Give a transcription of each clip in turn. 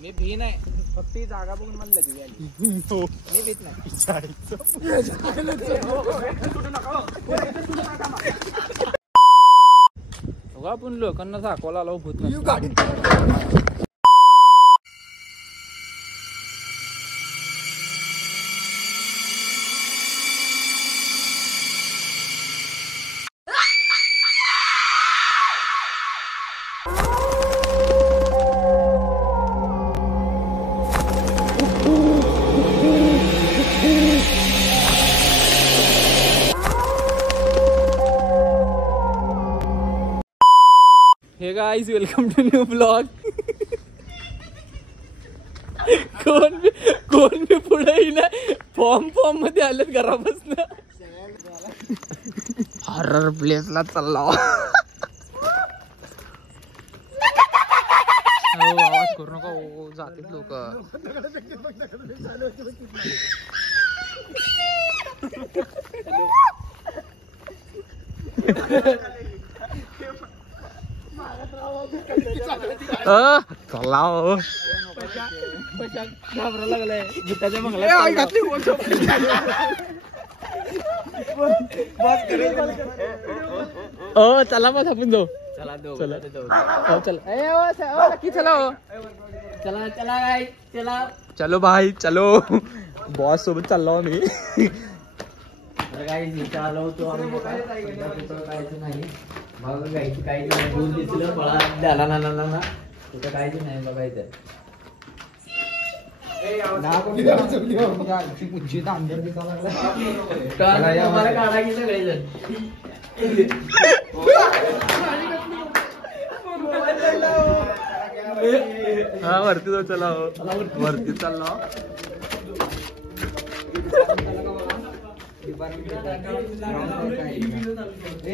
मी भी नाही फक्त ती जागा बघून मला लगेच आली. मी भीत नाही. आपण लोकांना दाखवायला आलो भूत गाडी. Hey guys welcome to new blog. कोण मी पुढे ना फॉर्म मध्ये आलेत घरापासून. हॉरर प्लेसला चालला. आवाज करू नका जातील लोक. चला घाबरा लागलाय भुताच्या बंगल्यात. चला मग आपण जाऊ. चला चला चला चलो भाई चलो. बॉस सोबत चाललो मी. चालव तो आम्ही नाही मग गायची काही नाही. दूध दिसलं फळा द्याला ना कुठं काहीच नाही बघायचं. काढा की सगळे. हा वरती जाऊ. चला वरती चाललो.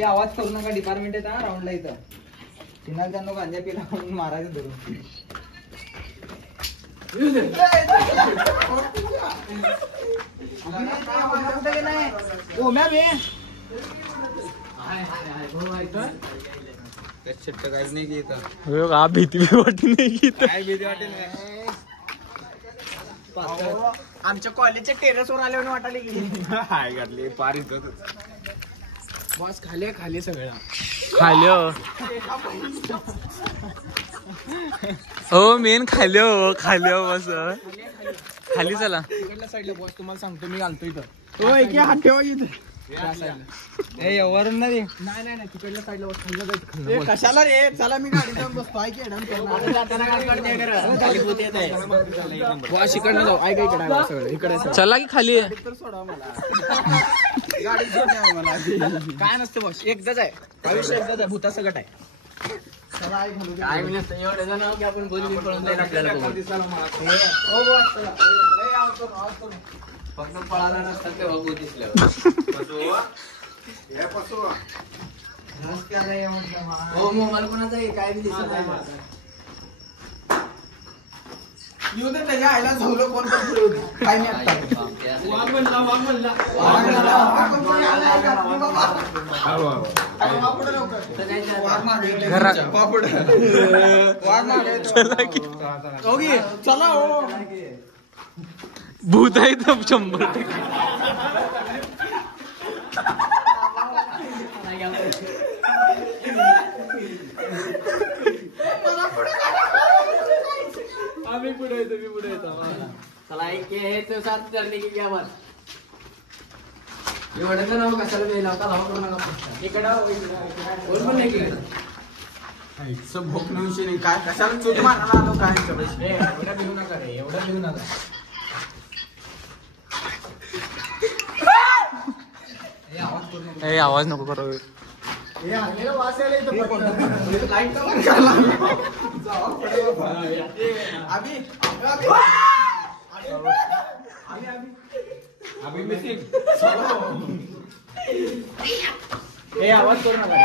आवाज करू नका. डिपार्टमेंट आहे राऊंडला इथं. चिन्हा त्यांना गांजा पिला म्हणून मारायचं धरून. काहीच नाही की भीती वाटत नाही. भीती वाटत नाही. आमच्या कॉलेजच्या टेरेसवर आल्यावर वाटायला गेली. हाय घातली पार इथं. बस खाली सगळं खाली. हो मेन खाली बस खाली. चला तिकडल्या साईडला बॉस तुम्हाला सांगतो मी घालतो इथं. हात ठेवा इथं. वरून नाही तिकडल्या साईडला बस. कशाला रे. चला मी गाडी जाऊन बसतो. इकडनं जाऊ. इकडे चला की खाली तर सोडा मला. गाडी मला काय नसतं बॉस. एकदाच आहे आयुष्य. एकदाच आहे. भूता सगळं आहे. काय मी नसतं एवढं जण की आपण बोलून पळून जाईल आपल्याला. फक्त पळाला नसतात तेव्हा भूत दिसलं. हो मोबाईल कोणाचा आहे काय दिसत नाही. येऊ दे त्याच्या आईला झोलो कोण काय नाही. चला भूत आहे तर 100%. आम्ही पुढे येतो. चला एक हे तो साथ चढले की घ्या बस. एवढं तर नाव कशाला द्यायला होता. धावा करू नका. इकडं पण नाही भोक विषय नाही. काय कशाला चूक मारायला आलो काय. एवढं भिवू नका रे. एवढं भिवू नका. आवाज नको करू. आवाज करू नका.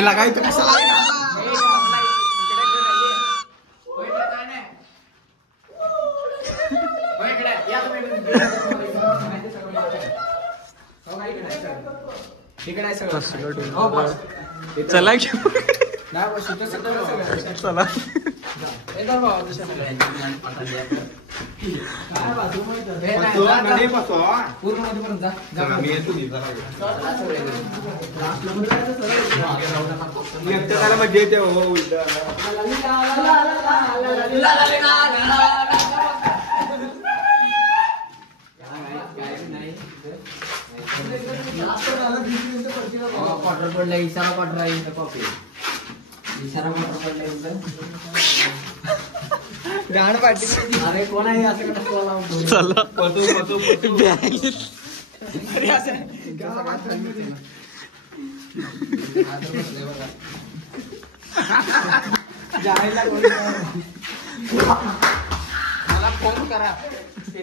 लगायचं कशाला. इकडे आहे सगळं. तसलं हो, बस. चला की नाही बस, इथं सगळं सगळं. चला हे धर भावा, दुसरं सगळं. काय बाथरूम आहे इथं? हे नाही, तो जा, जा. नाही बसवा. पूर्ण मध्ये पर्यंत जा. जा. चला, मी येतो नी जरा. लास्टला कुठे जायचं? सरळ. एकटं करायला मजा येते हो उलटं. क्वार्टर पडला, इशारा क्वार्टर आहे इथं कॉफी. इशारा क्वार्टर पडला इथं. गाण पाठी. अरे कोण आहे असं कसं बोलावं? चला पतो अरे असं जायला मला फोन करा.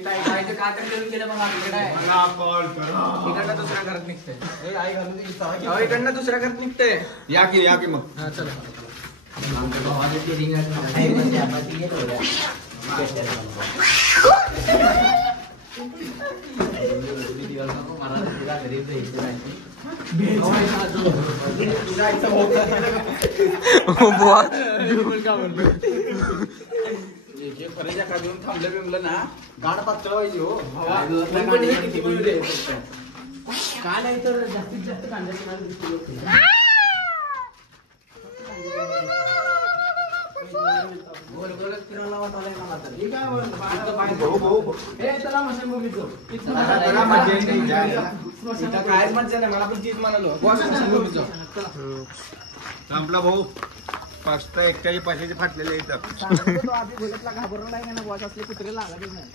काय तर केलं मग आपल्याकडे आहे. इकडनं दुसऱ्या घरात निघतंय. इकडनं दुसऱ्या घरात निघतंय. या की मग. हा चला. थांबलं बिमलं ना गाड पातळ व्हायची हो. काय नाही तर जास्तीत जास्त कांद्याचं गोल गोलच फिरायला वाटायला मला तर. हे काय भाऊ. हे चला मशान भूमीचं. जरा मजा येते जायला. इथं कायच मजा नाही. मला पण तीच म्हणालो. बॉस मशान भूमीचं. संपला भाऊ. 541 पाचशेचे फाटलेले इथं. सांगतो तो आधी बुलेटला घाबरला नाही ना. बॉस असले कुत्रे लागतच नाही.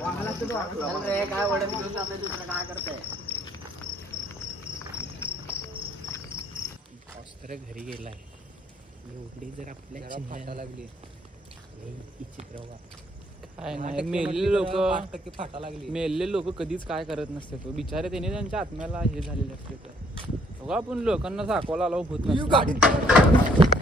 वागायला लागतं तो वागायला. अरे काय वडे घेऊन जातोय दुसरं काय करताय? बॉस तर घरी गेलाय. एवढी जर आपल्या चिंता लागली चित्र काय नाही मेलेले लोक 5% फाटा लागली. मेलेले लोक कधीच काय करत नसते तो बिचारे त्याने त्यांच्या आत्म्याला हे झालेले असते तर बघा आपण लोकांना दाखवायला आलो होत नसतं.